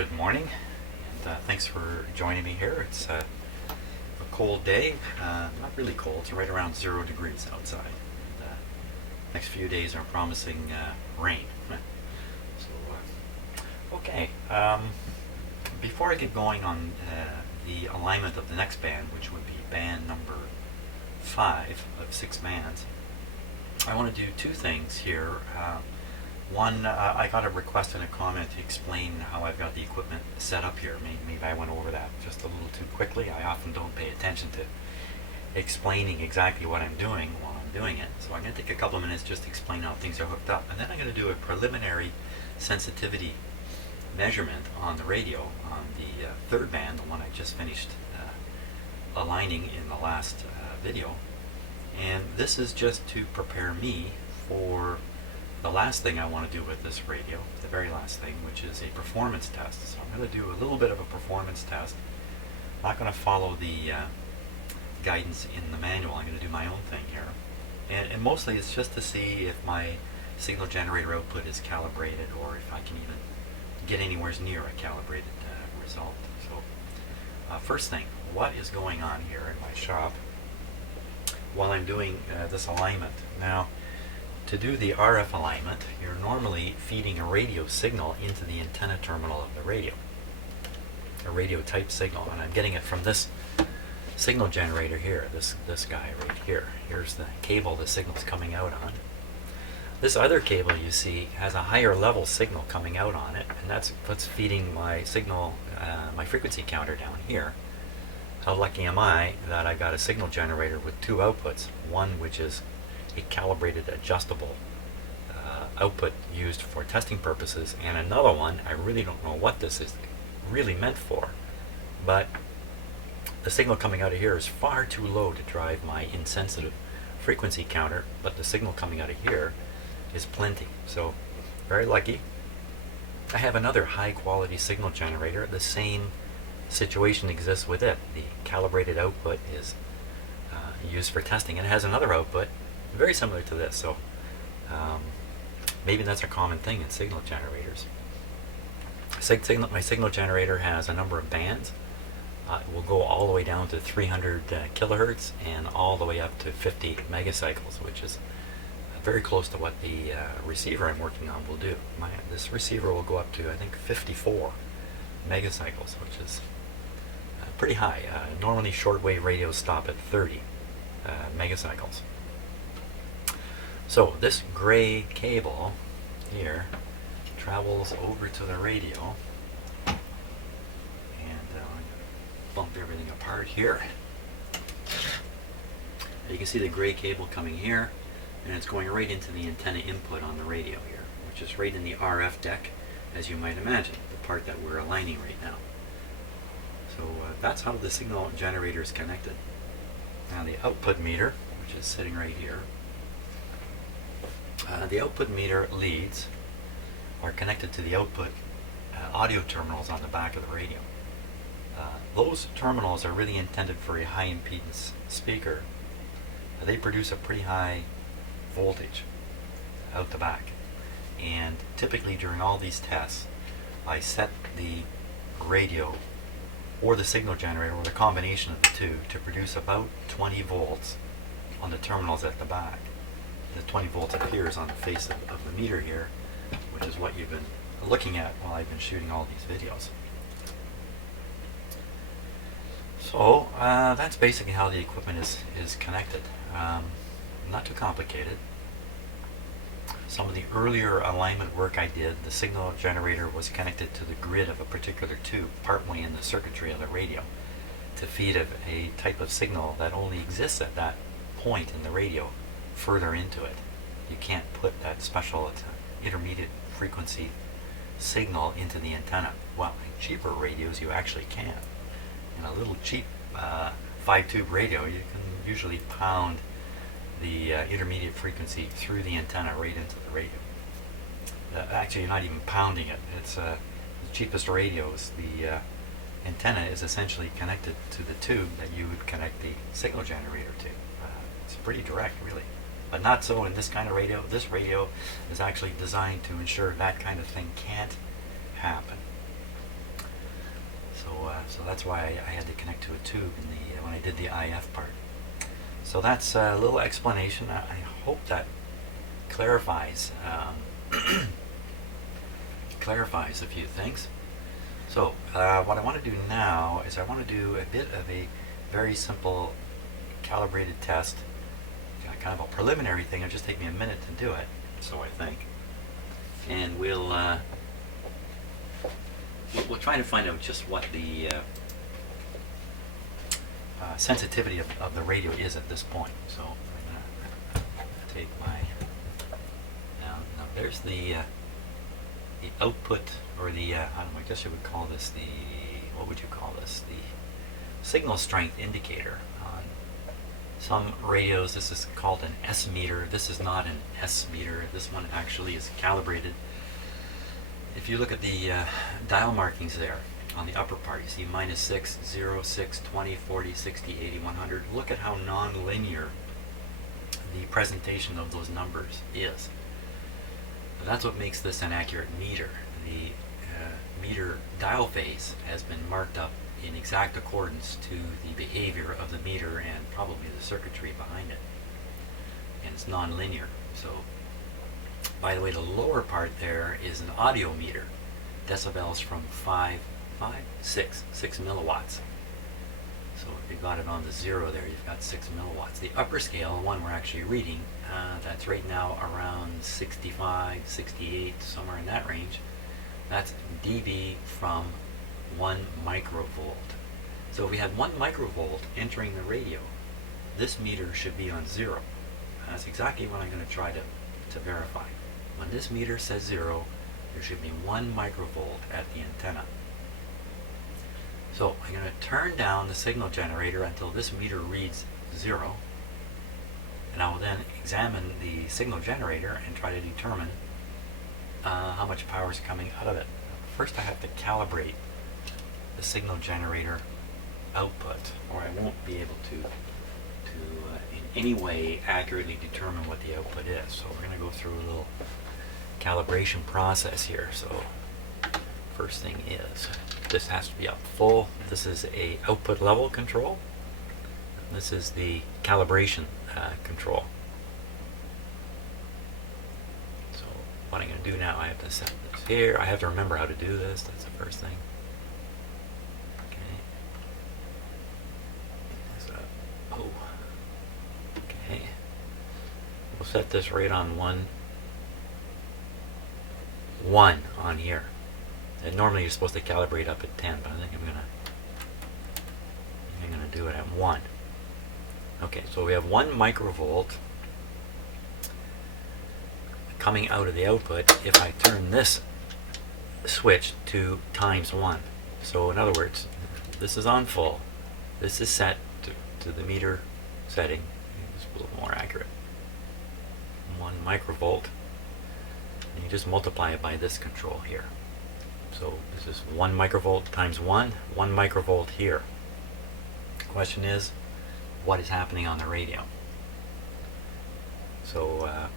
good morning, and thanks for joining me here. It's a cold day, not really cold, it's right around 0 degrees outside. And, next few days are promising rain. Okay, before I get going on the alignment of the next band, which would be band number 5 of 6 bands, I want to do two things here. One, I got a request and a comment to explain how I've got the equipment set up here. Maybe I went over that just a little too quickly. I often don't pay attention to explaining exactly what I'm doing while I'm doing it. So I'm going to take a couple of minutes just to explain how things are hooked up. And then I'm going to do a preliminary sensitivity measurement on the radio on the third band, the one I just finished aligning in the last video. And this is just to prepare me for the last thing I want to do with this radio, the very last thing, which is a performance test. So I'm going to do a little bit of a performance test. I'm not going to follow the guidance in the manual. I'm going to do my own thing here. And mostly it's just to see if my signal generator output is calibrated or if I can even get anywhere near a calibrated result. So first thing, what is going on here in my shop while I'm doing this alignment? Now, to do the RF alignment, you're normally feeding a radio signal into the antenna terminal of the radio, a radio type signal, and I'm getting it from this signal generator here, this guy right here. Here's the cable the signal's coming out on. This other cable you see has a higher level signal coming out on it, and that's what's feeding my signal, my frequency counter down here. How lucky am I that I got a signal generator with two outputs, one which is a calibrated adjustable output used for testing purposes, and another one, I really don't know what this is really meant for, but the signal coming out of here is far too low to drive my insensitive frequency counter, but the signal coming out of here is plenty. So very lucky. I have another high quality signal generator. The same situation exists with it. The calibrated output is used for testing, and it has another output very similar to this. So maybe that's a common thing in signal generators. My signal generator has a number of bands. It will go all the way down to 300 kilohertz and all the way up to 50 megacycles, which is very close to what the receiver I'm working on will do. This receiver will go up to, I think, 54 megacycles, which is pretty high. Normally shortwave radios stop at 30 megacycles. So this gray cable here travels over to the radio, and bump everything apart here. You can see the gray cable coming here, and it's going right into the antenna input on the radio here, which is right in the RF deck, as you might imagine, the part that we're aligning right now. So that's how the signal generator is connected. Now the output meter, which is sitting right here, the output meter leads are connected to the output audio terminals on the back of the radio. Those terminals are really intended for a high impedance speaker. They produce a pretty high voltage out the back, and typically during all these tests I set the radio or the signal generator or the combination of the two to produce about 20 volts on the terminals at the back. The 20 volts appears on the face of the meter here, which is what you've been looking at while I've been shooting all these videos. So that's basically how the equipment is connected. Not too complicated. Some of the earlier alignment work I did, the signal generator was connected to the grid of a particular tube partway in the circuitry of the radio to feed a type of signal that only exists at that point in the radio further into it. You can't put that special intermediate frequency signal into the antenna. Well, in cheaper radios you actually can. In a little cheap 5-tube radio, you can usually pound the intermediate frequency through the antenna right into the radio. Actually, you're not even pounding it. It's the cheapest radios. The antenna is essentially connected to the tube that you would connect the signal generator to. It's pretty direct, really. But not so in this kind of radio. This radio is actually designed to ensure that kind of thing can't happen. So that's why I had to connect to a tube in when I did the IF part. So that's a little explanation. I hope that clarifies clarifies a few things. So what I want to do now is I want to do a bit of a very simple calibrated test, kind of a preliminary thing. It'll just take me a minute to do it, so I think. And we'll try to find out just what the sensitivity of the radio is at this point. So I'm going to take my, now there's the output, or the, I don't know, I guess you would call this what would you call this? The signal strength indicator. On some radios this is called an S meter. This is not an S meter. This one actually is calibrated. If you look at the dial markings there on the upper part, you see -6, 0, 6, 20, 40, 60, 80, 100. Look at how non-linear the presentation of those numbers is. That's what makes this an accurate meter. The meter dial phase has been marked up in exact accordance to the behavior of the meter and probably the circuitry behind it. And it's non-linear. So, by the way, the lower part there is an audio meter. Decibels from 6 milliwatts. So if you've got it on the 0 there, you've got 6 milliwatts. The upper scale, the one we're actually reading, that's right now around 65, 68, somewhere in that range. That's dB from 1 microvolt. So if we had 1 microvolt entering the radio, this meter should be on 0. That's exactly what I'm going to try to verify. When this meter says 0, there should be 1 microvolt at the antenna. So I'm going to turn down the signal generator until this meter reads 0, and I will then examine the signal generator and try to determine how much power is coming out of it. First I have to calibrate the signal generator output, or I won't be able to in any way accurately determine what the output is. So we're going to go through a little calibration process here. So first thing is, this has to be up full. This is a output level control. This is the calibration control. So what I'm going to do now, I have to set this here. I have to remember how to do this. That's the first thing. Okay. Okay. We'll set this right on 1 on here. And normally you're supposed to calibrate up at 10, but I think I'm gonna do it at 1. Okay, so we have 1 microvolt coming out of the output if I turn this switch to ×1. So in other words, this is on full. This is set to the meter setting. It's a little more accurate. 1 microvolt. And you just multiply it by this control here. So this is 1 microvolt times 1 microvolt here. The question is, what is happening on the radio? So I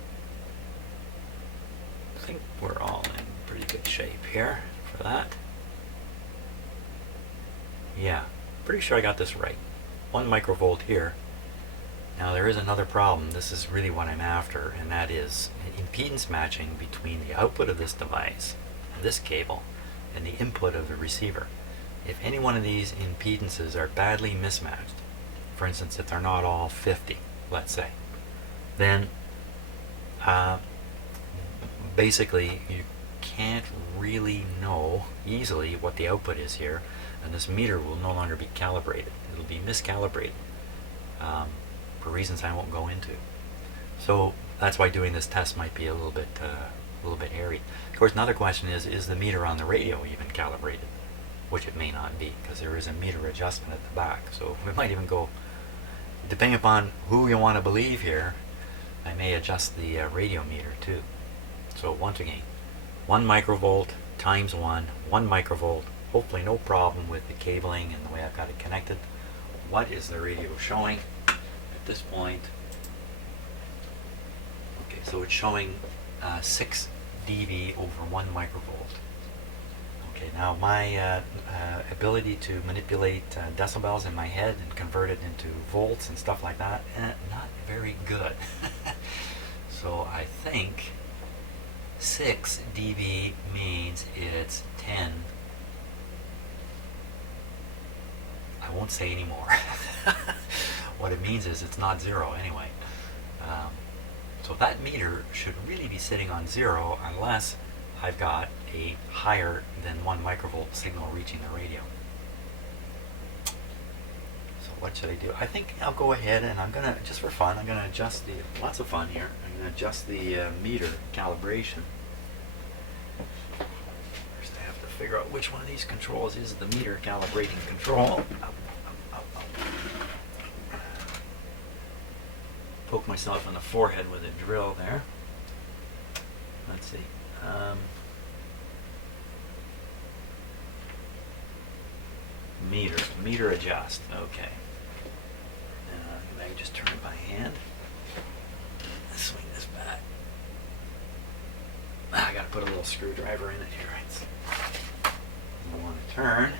think we're all in pretty good shape here for that. Yeah, pretty sure I got this right. 1 microvolt here. Now there is another problem. This is really what I'm after, and that is impedance matching between the output of this device, this cable, and the input of the receiver. If any one of these impedances are badly mismatched, for instance, if they're not all 50, let's say, then basically you can't really know easily what the output is here, and this meter will no longer be calibrated. It'll be miscalibrated for reasons I won't go into. So that's why doing this test might be a little bit hairy. Of course, another question is the meter on the radio even calibrated? Which it may not be, because there is a meter adjustment at the back. So we might even go, depending upon who you want to believe here, I may adjust the radio meter too. So once again, 1 microvolt times 1 microvolt. Hopefully no problem with the cabling and the way I've got it connected. What is the radio showing at this point? Okay, so it's showing 6 dB over 1 microvolt. Okay, now my ability to manipulate decibels in my head and convert it into volts and stuff like that, not very good. So I think 6 dB means it's 10. I won't say anymore. What it means is it's not 0 anyway. So that meter should really be sitting on 0 unless I've got a higher than 1 microvolt signal reaching the radio. So what should I do? I think I'll go ahead and I'm going to, just for fun, I'm going to adjust the, lots of fun here, I'm going to adjust the meter calibration. First I have to figure out which one of these controls is the meter calibrating control. Poke myself in the forehead with a drill there. Let's see. Meter adjust. Okay. I can just turn it by hand. Let's swing this back. I gotta put a little screwdriver in it here. I want to turn.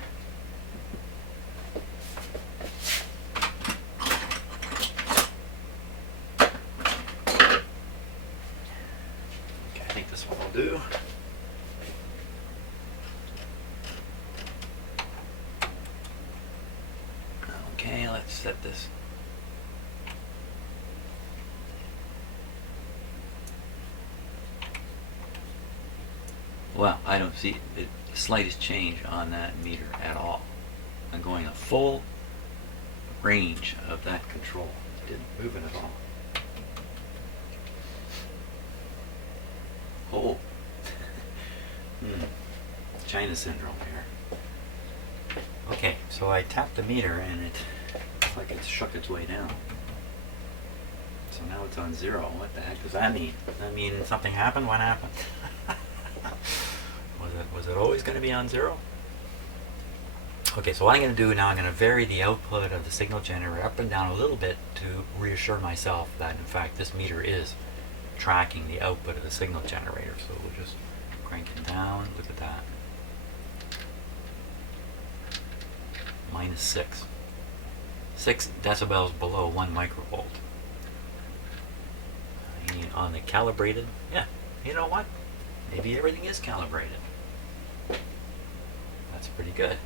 Okay, I think this one will do. Okay, let's set this. Well, I don't see the slightest change on that meter at all. I'm going a full range of that control. It didn't move it at all. Oh. China syndrome here. Okay, so I tapped the meter and it's like it's shook its way down. So now it's on 0. What the heck does that mean? Does that mean something happened? What happened? Was it always going to be on 0? Okay, so what I'm going to do now, I'm going to vary the output of the signal generator up and down a little bit to reassure myself that in fact this meter is tracking the output of the signal generator. So we'll just crank it down. Look at that. -6. 6 decibels below 1 microvolt. On the calibrated, yeah, you know what? Maybe everything is calibrated. That's pretty good.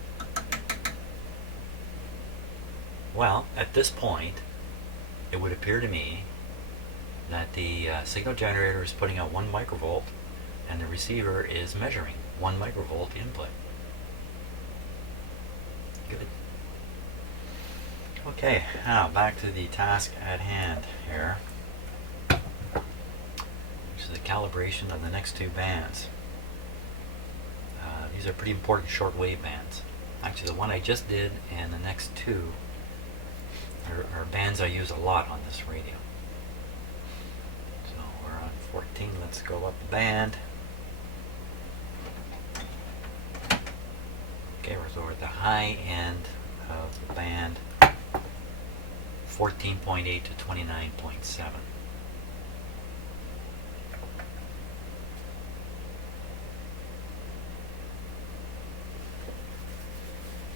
Well, at this point, it would appear to me that the signal generator is putting out 1 microvolt and the receiver is measuring 1 microvolt input. Good. Okay, now back to the task at hand here, which is the calibration of the next 2 bands. These are pretty important shortwave bands. Actually, the one I just did and the next 2 are bands I use a lot on this radio. So we're on 14. Let's go up the band. Okay, we're at the high end of the band, 14.8 to 29.7.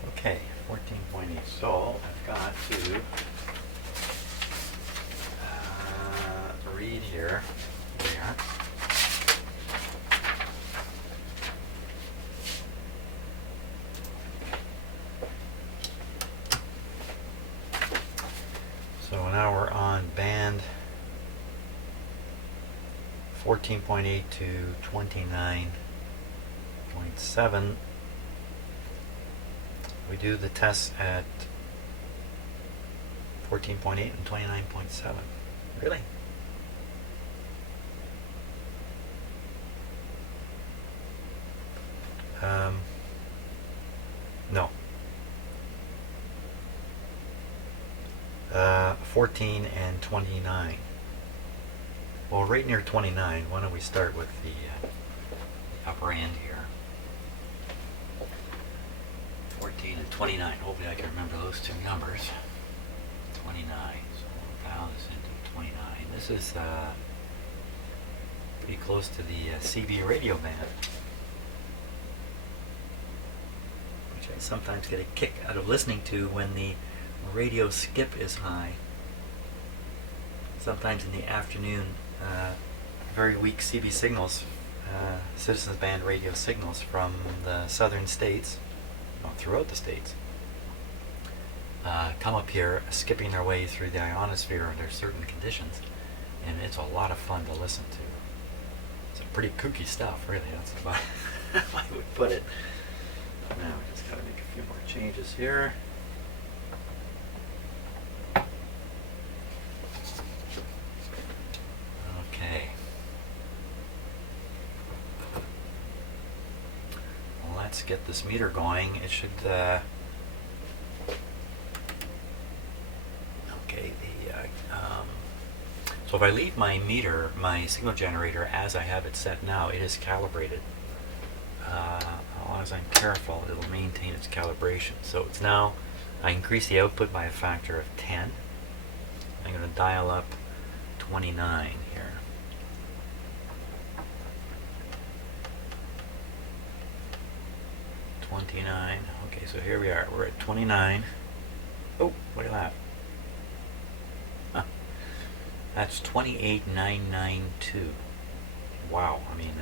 Okay, 14.8. So I've got to read here. There. So now we're on band 14.8 to 29.7. We do the tests at 14.8 and 29.7. Really? No. 14 and 29. Well, right near 29. Why don't we start with the upper end here? 14 and 29. Hopefully I can remember those 2 numbers. 29. So we'll dial this into 29. This is pretty close to the CB radio band. sometimes get a kick out of listening to when the radio skip is high. Sometimes in the afternoon, very weak CB signals, citizens band radio signals from the southern states, well, throughout the states, come up here skipping their way through the ionosphere under certain conditions, and it's a lot of fun to listen to. It's pretty kooky stuff, really. That's about how I would put it. Now we just got to make a few more changes here. Okay. Well, let's get this meter going. It should. Okay. So if I leave my meter, my signal generator, as I have it set now, it is calibrated. As long as I'm careful, it'll maintain its calibration. So it's now, I increase the output by a factor of 10. I'm going to dial up 29 here. Okay, so here we are. We're at 29. Oh, look at that. Huh. That's 28,992. Wow. I mean,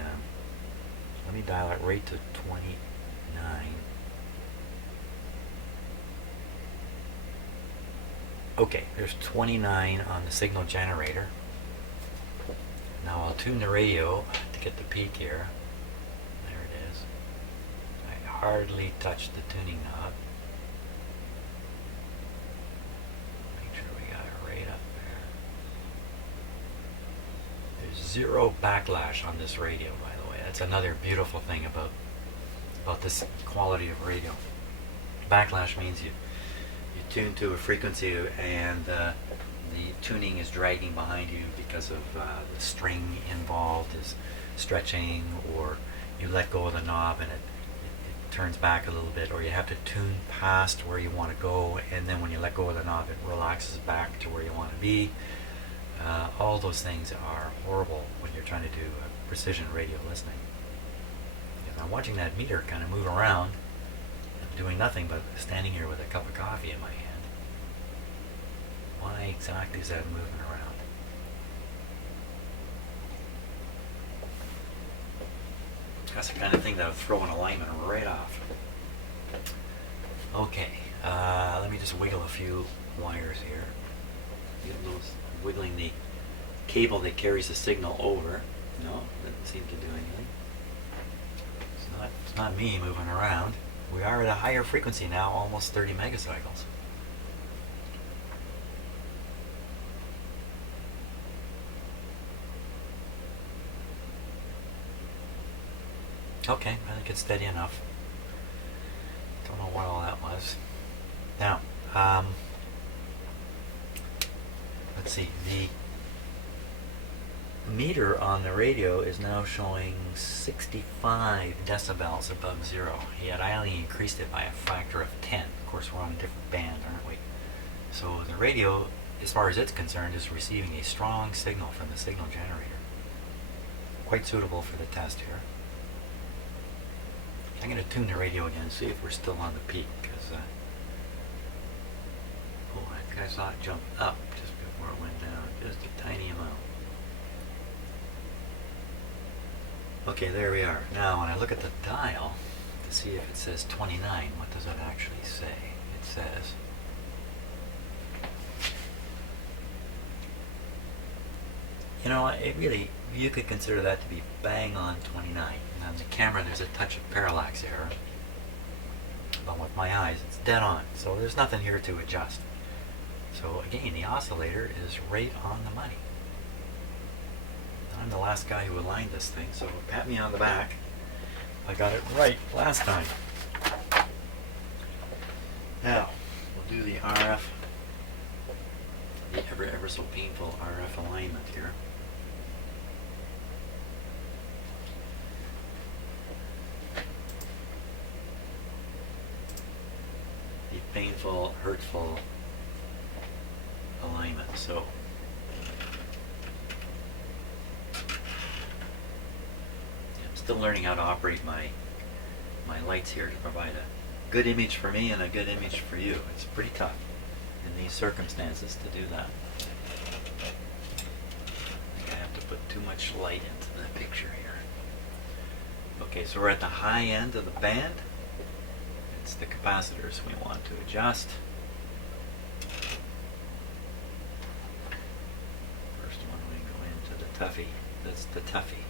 let me dial it right to 29. Okay, there's 29 on the signal generator. Now I'll tune the radio to get the peak here. There it is. I hardly touched the tuning knob. Make sure we got it right up there. There's zero backlash on this radio, by the way. That's another beautiful thing about this quality of radio. Backlash means you tune to a frequency and the tuning is dragging behind you because of the string involved is stretching, or you let go of the knob and it turns back a little bit, or you have to tune past where you want to go, and then when you let go of the knob it relaxes back to where you want to be. All those things are horrible when you're trying to do precision radio listening. Because I'm watching that meter kind of move around, doing nothing but standing here with a cup of coffee in my hand. Why exactly is that moving around? That's the kind of thing that would throw an alignment right off. Okay, let me just wiggle a few wires here. You notice wiggling the cable that carries the signal over. No, doesn't seem to do anything. It's not me moving around. We are at a higher frequency now, almost 30 megacycles. Okay, I think it's steady enough. Don't know what all that was. Now, let's see. The meter on the radio is now showing 65 decibels above zero. Yet I only increased it by a factor of 10. Of course, we're on a different band, aren't we? So the radio, as far as it's concerned, is receiving a strong signal from the signal generator. Quite suitable for the test here. I'm going to tune the radio again and see if we're still on the peak, because oh, I think I saw it jump up just before it went down, just a tiny amount. Okay, there we are. Now, when I look at the dial to see if it says 29, what does it actually say? It says it really, you could consider that to be bang on 29. And on the camera, there's a touch of parallax error. But with my eyes, it's dead on. So there's nothing here to adjust. So again, the oscillator is right on the money. I'm the last guy who aligned this thing, so pat me on the back. I got it right last time. Now, we'll do the RF, the ever so painful RF alignment here. The painful, hurtful alignment. So, I'm still learning how to operate my lights here to provide good image for me and a good image for you. It's pretty tough in these circumstances to do that. I think I have to put too much light into the picture here. Okay, so we're at the high end of the band. It's the capacitors we want to adjust. First one we go into the toughie. That's the toughie.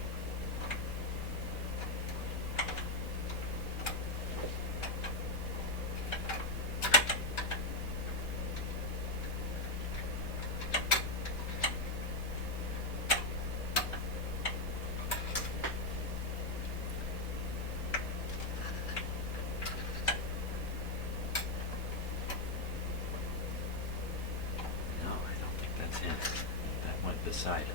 That went beside it.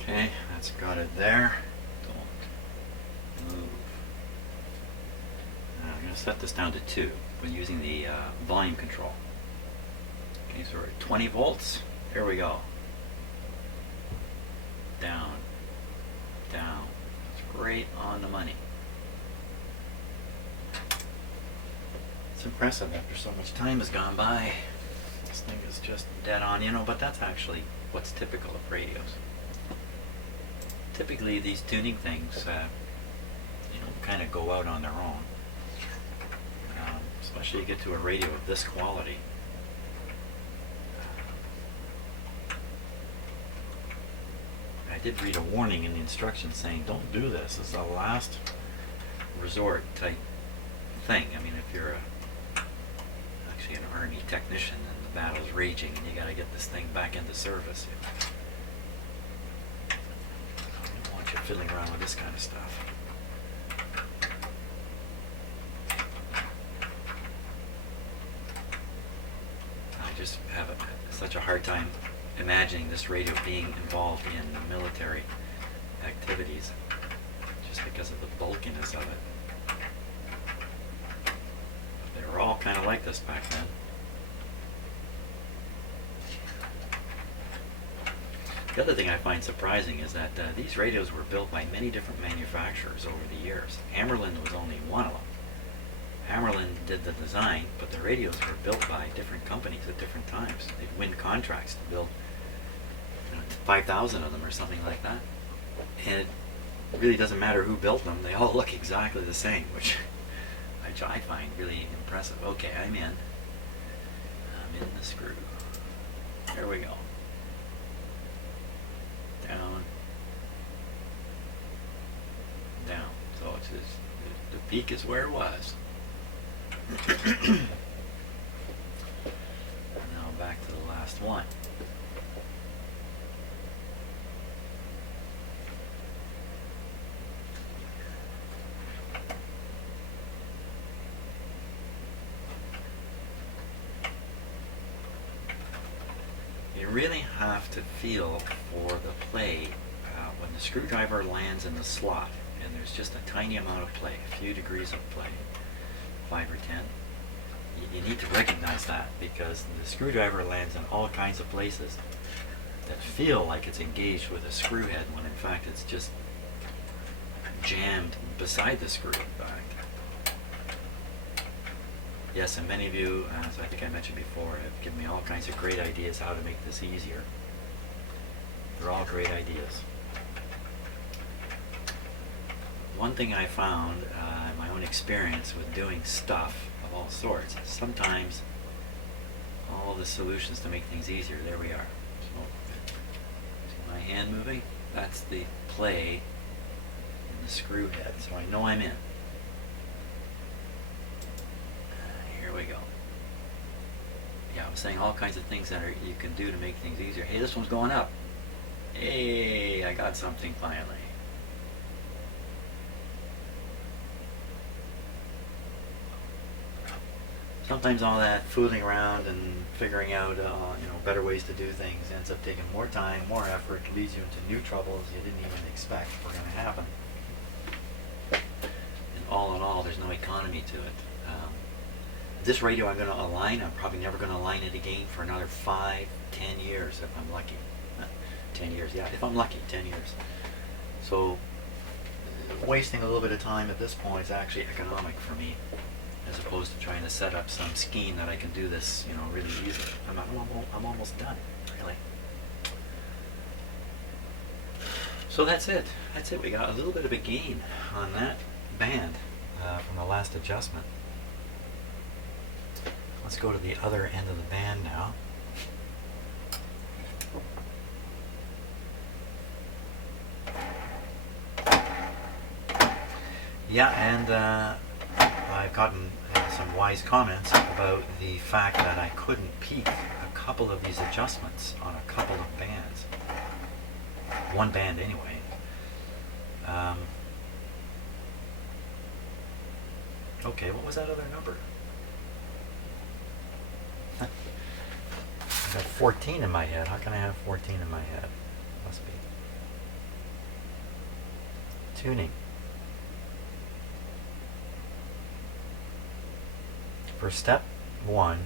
Okay, that's got it there. Don't move. Now I'm going to set this down to 2. We're using the volume control. Okay, so we're at 20 volts. Here we go. Down, down. That's right on the money. It's impressive after so much time has gone by. This thing is just dead on, you know, but that's actually what's typical of radios. Typically these tuning things, you know, kind of go out on their own. Especially you get to a radio of this quality. I did read a warning in the instructions saying don't do this. This is a last resort type thing. I mean, if you're actually an army technician and the battle's raging and you got to get this thing back into service, I don't want you fiddling around with this kind of stuff. I just have such a hard time imagining this radio being involved in military activities just because of the bulkiness of it. They were all kind of like this back then. The other thing I find surprising is that these radios were built by many different manufacturers over the years. Hammarlund was only one of them. Hammarlund did the design, but the radios were built by different companies at different times. They'd win contracts to build 5,000 of them or something like that. And it really doesn't matter who built them. They all look exactly the same, which I find really impressive. Okay, I'm in the screw. There we go. Down. Down. So it's just, the peak is where it was. Now back to the last one. You really have to feel for the play when the screwdriver lands in the slot and there's just a tiny amount of play, a few degrees of play, 5 or 10. You need to recognize that because the screwdriver lands in all kinds of places that feel like it's engaged with a screw head when in fact it's just jammed beside the screw, in fact. Yes, and many of you, as I think I mentioned before, have given me all kinds of great ideas how to make this easier. They're all great ideas. One thing I found in my own experience with doing stuff of all sorts, sometimes all the solutions to make things easier, there we are. So, see my hand moving? That's the play in the screw head, so I know I'm in. Here we go. Yeah, I was saying all kinds of things that you can do to make things easier. Hey, this one's going up. Hey, I got something finally. sometimes all that fooling around and figuring out better ways to do things ends up taking more time, more effort, leads you into new troubles you didn't even expect were going to happen. And all in all, there's no economy to it. This radio I'm going to align. I'm probably never going to align it again for another 5, 10 years if I'm lucky. 10 years, yeah, if I'm lucky, 10 years. So wasting a little bit of time at this point is actually economic for me, as opposed to trying to set up some scheme that I can do this, really easy. I'm almost done, really. So that's it. That's it. We got a little bit of a gain on that band from the last adjustment. Let's go to the other end of the band now. Yeah, and I've gotten some wise comments about the fact that I couldn't peak a couple of these adjustments on a couple of bands. One band anyway. Okay, what was that other number? I got 14 in my head. How can I have 14 in my head? Must be. Tuning. For step 1,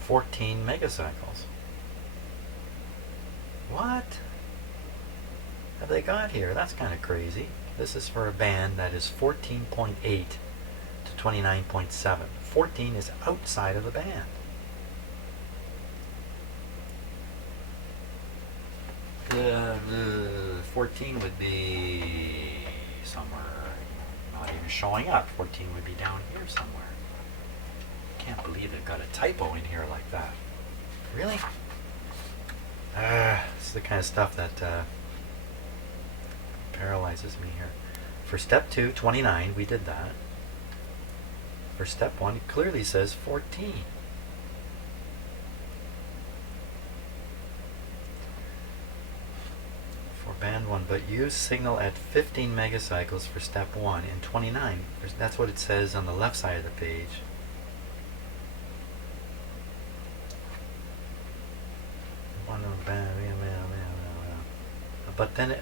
14 megacycles. What have they got here? That's kind of crazy. This is for a band that is 14.8 to 29.7. 14 is outside of the band. The 14 would be somewhere not even showing up. 14 would be down here somewhere. Can't believe they've got a typo in here like that. Really? This is the kind of stuff that paralyzes me here. For step 2, 29, we did that. For step 1, it clearly says 14. For band 1, but use signal at 15 megacycles for step 1 and 29. That's what it says on the left side of the page. But then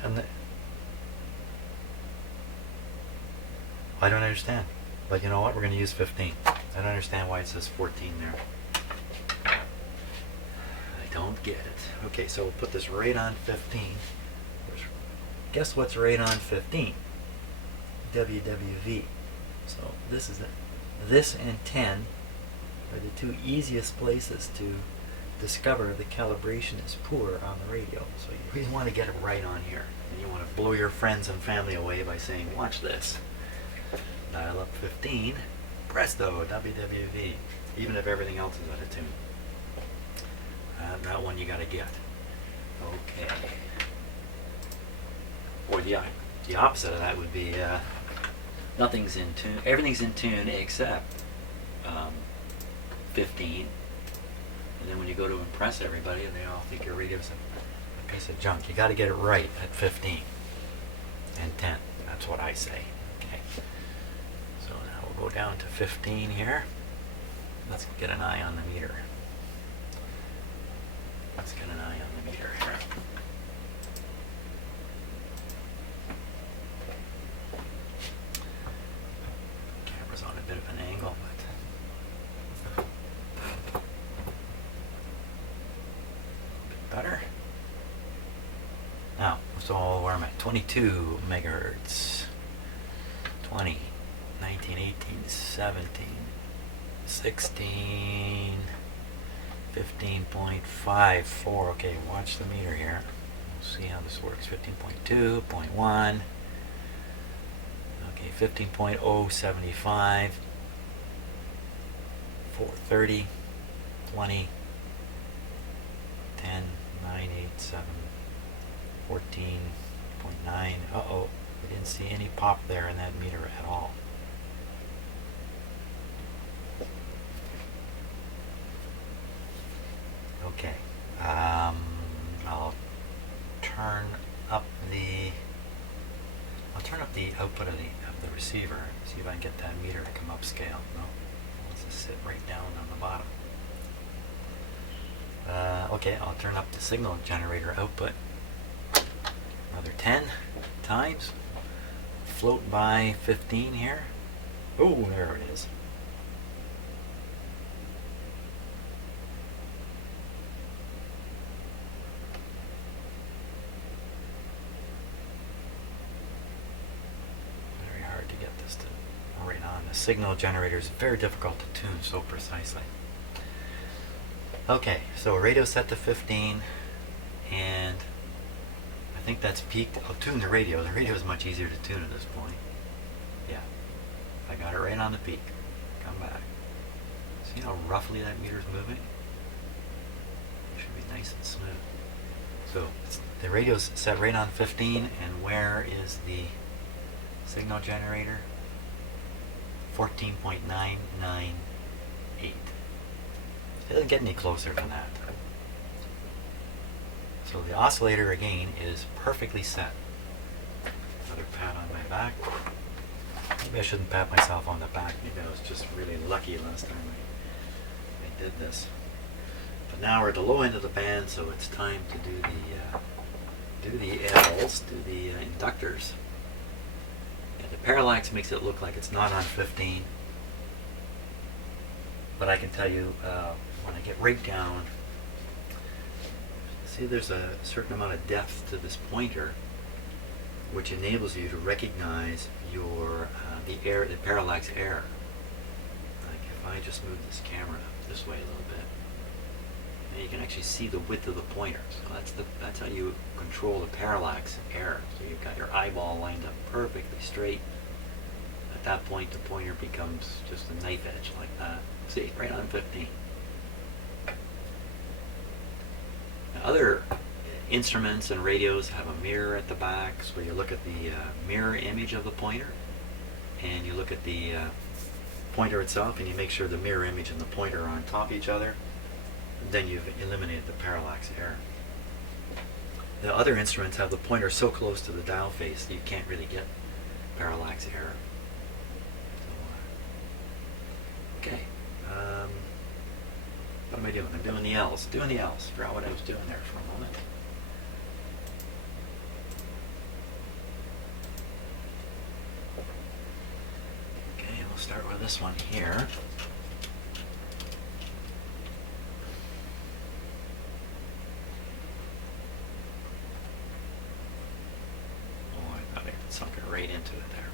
I don't understand. But you know what? We're going to use 15. I don't understand why it says 14 there. I don't get it. Okay, so we'll put this right on 15. Guess what's right on 15? WWV. So this is it. This and 10 are the two easiest places to discover if the calibration is poor on the radio. So you really want to get it right on here. And you want to blow your friends and family away by saying, watch this. Dial up 15, presto, WWV. Even if everything else is out of tune. That one you got to get. Okay. Or the opposite of that would be nothing's in tune. Everything's in tune except 15. And then when you go to impress everybody, they all think your radio's a piece of junk. You got to get it right at 15 and 10. That's what I say. Okay. So now we'll go down to 15 here. Let's get an eye on the meter. Let's get an eye on the meter here. Camera's on a bit of an angle, but better. Now, so where am I? 22 megahertz. 20, 19, 18, 17, 16, 15.54. Okay, watch the meter here. We'll see how this works. 15.2, 0.1. Okay, 15.075. 430, 20, 10, 9, 8, 7, 14.9. Uh-oh, we didn't see any pop there in that meter at all. Okay, I'll turn up the output of the receiver. See if I can get that meter to come upscale. No. sit right down on the bottom. Okay, I'll turn up the signal generator output. Another 10 times. Float by 15 here. Oh, there it is. Very hard to get this to right on. The signal generator is very difficult to tune so precisely. Okay, so radio set to 15, and I think that's peaked. I'll tune the radio. The radio is much easier to tune at this point. Yeah, I got it right on the peak. Come back. See how roughly that meter's moving? It should be nice and smooth. So the radio's set right on 15, and where is the signal generator? 14.998. It doesn't get any closer than that. So the oscillator again is perfectly set. Another pat on my back. Maybe I shouldn't pat myself on the back. Maybe I was just really lucky last time I did this. But now we're at the low end of the band, so it's time to do the L's, do the inductors. And the parallax makes it look like it's not on 15. But I can tell you, when I get right down, see there's a certain amount of depth to this pointer, which enables you to recognize your the parallax error. Like if I just move this camera this way a little bit, and you can actually see the width of the pointer. So that's how you control the parallax error. So you've got your eyeball lined up perfectly straight. At that point, the pointer becomes just a knife edge like that. See, right on 15. Now, other instruments and radios have a mirror at the back, so you look at the mirror image of the pointer, and you look at the pointer itself, and you make sure the mirror image and the pointer are on top of each other. Then you've eliminated the parallax error. The other instruments have the pointer so close to the dial face that you can't really get parallax error. So, okay. What am I doing? I'm doing the L's. Doing the L's. Forgot what I was doing there for a moment. Okay, we'll start with this one here. Oh, I thought I had sunk it right into it there.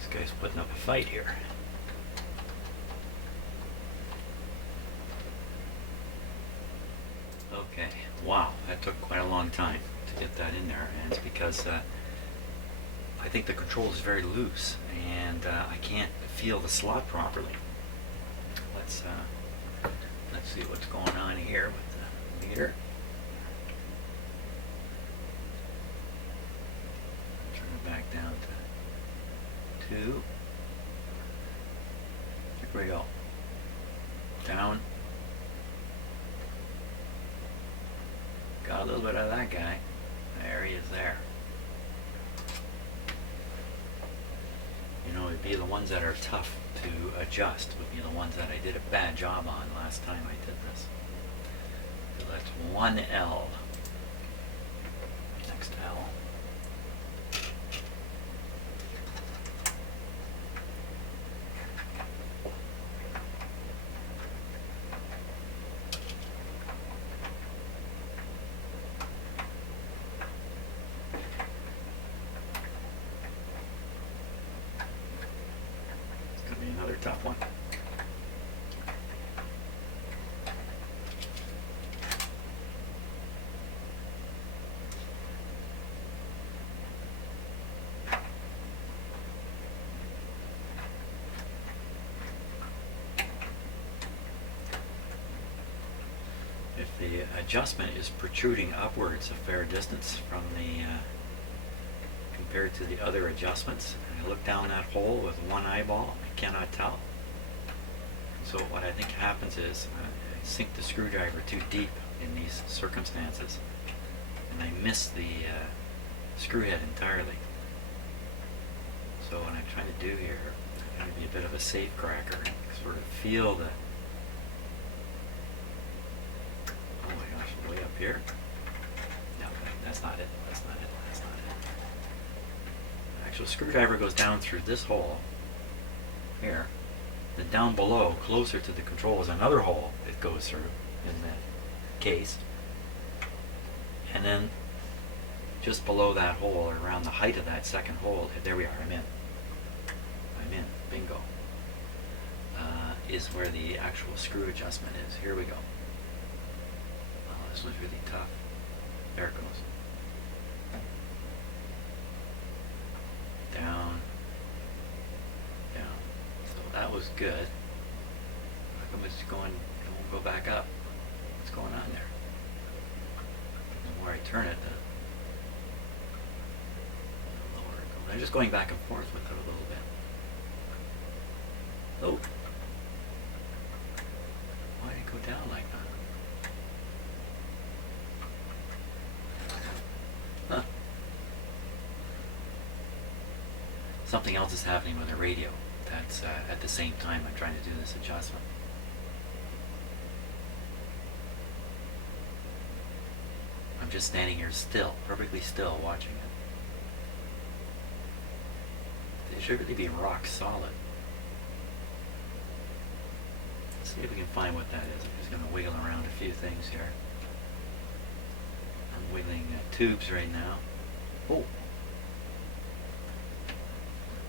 This guy's putting up a fight here. Okay, wow, that took quite a long time to get that in there, and it's because I think the control is very loose, and I can't feel the slot properly. Let's see what's going on here with the meter. Turn it back down to 2. Here we go. Down. Got a little bit of that guy. There he is there. You know, it'd be the ones that are tough to adjust would be the ones that I did a bad job on last time I did this. So that's 1L. Next L. tough one. If the adjustment is protruding upwards a fair distance from the compared to the other adjustments, and I look down that hole with one eyeball, I cannot tell. So what I think happens is I sink the screwdriver too deep in these circumstances, and I miss the screw head entirely. So what I'm trying to do here, I'm going to be a bit of a safe cracker, sort of feel the, oh my gosh, way up here. No, that's not it, that's not it, that's not it. The actual screwdriver goes down through this hole here. Then down below, closer to the control, is another hole it goes through in the case. And then just below that hole, or around the height of that second hole, there we are, I'm in, bingo, is where the actual screw adjustment is. Here we go. Oh, this was really tough. There it goes. Down, down. So that was good. How come it's going, it won't go back up? What's going on there? The more I turn it, the lower it goes. I'm just going back and forth with it a little bit. Oh. Why did it go down like that? Huh. Something else is happening with the radio. That's at the same time I'm trying to do this adjustment. I'm just standing here still, perfectly still, watching it. It should really be rock solid. Let's see if we can find what that is. I'm just going to wiggle around a few things here. I'm wiggling tubes right now. Oh!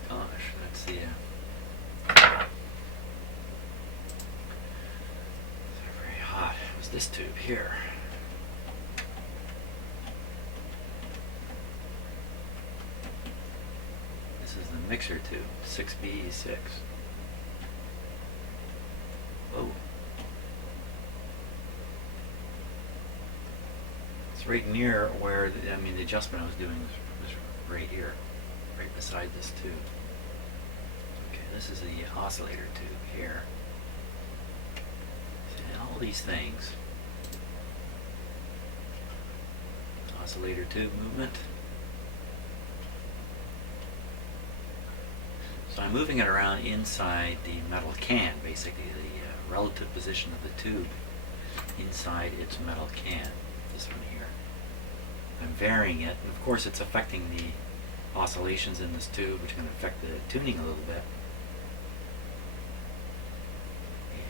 Gosh, that's the... It's very hot. It was this tube here. This is the mixer tube, 6B6. Whoa. It's right near where, the adjustment I was doing was right here, right beside this tube. Okay, this is the oscillator tube here. See, all these things. Oscillator tube movement. So I'm moving it around inside the metal can, basically the relative position of the tube inside its metal can, this one here. I'm varying it, and of course it's affecting the oscillations in this tube, which can affect the tuning a little bit.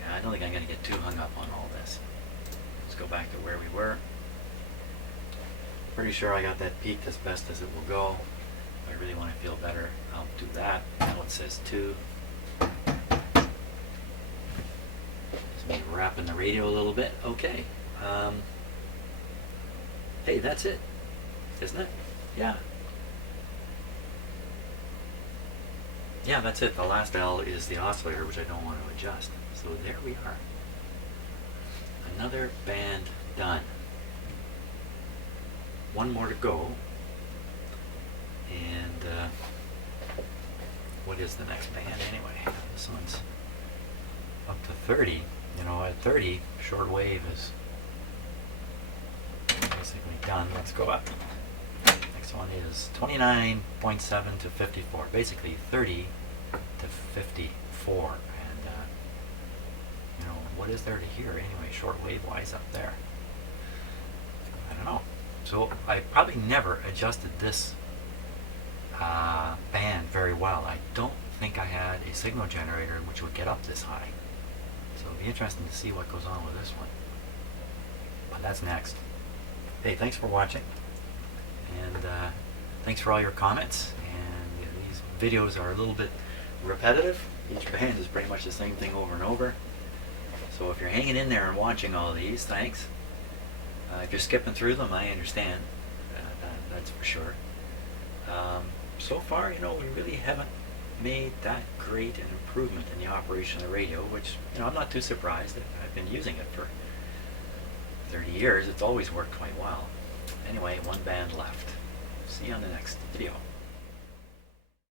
Yeah, I don't think I'm going to get too hung up on all this. Let's go back to where we were. Pretty sure I got that peaked as best as it will go. If I really want to feel better, I'll do that. Now it says 2. Just me wrapping the radio a little bit. Okay. Hey, that's it, isn't it? Yeah. Yeah, that's it. The last L is the oscillator, which I don't want to adjust. So there we are. Another band done. One more to go. And what is the next band anyway? This one's up to 30. You know, at 30, shortwave is basically done. Let's go up. Next one is 29.7 to 54. Basically 30 to 54. And you know, what is there to hear anyway, shortwave wise up there? I don't know. So I probably never adjusted this band very well. I don't think I had a signal generator which would get up this high. So it'll be interesting to see what goes on with this one. But that's next. Hey, thanks for watching. And thanks for all your comments. And these videos are a little bit repetitive, Each band is pretty much the same thing over and over. So if you're hanging in there and watching all these, thanks. If you're skipping through them, I understand. That's for sure. So far, we really haven't made that great an improvement in the operation of the radio, which, I'm not too surprised. I've been using it for 30 years. It's always worked quite well. Anyway, one band left. See you on the next video.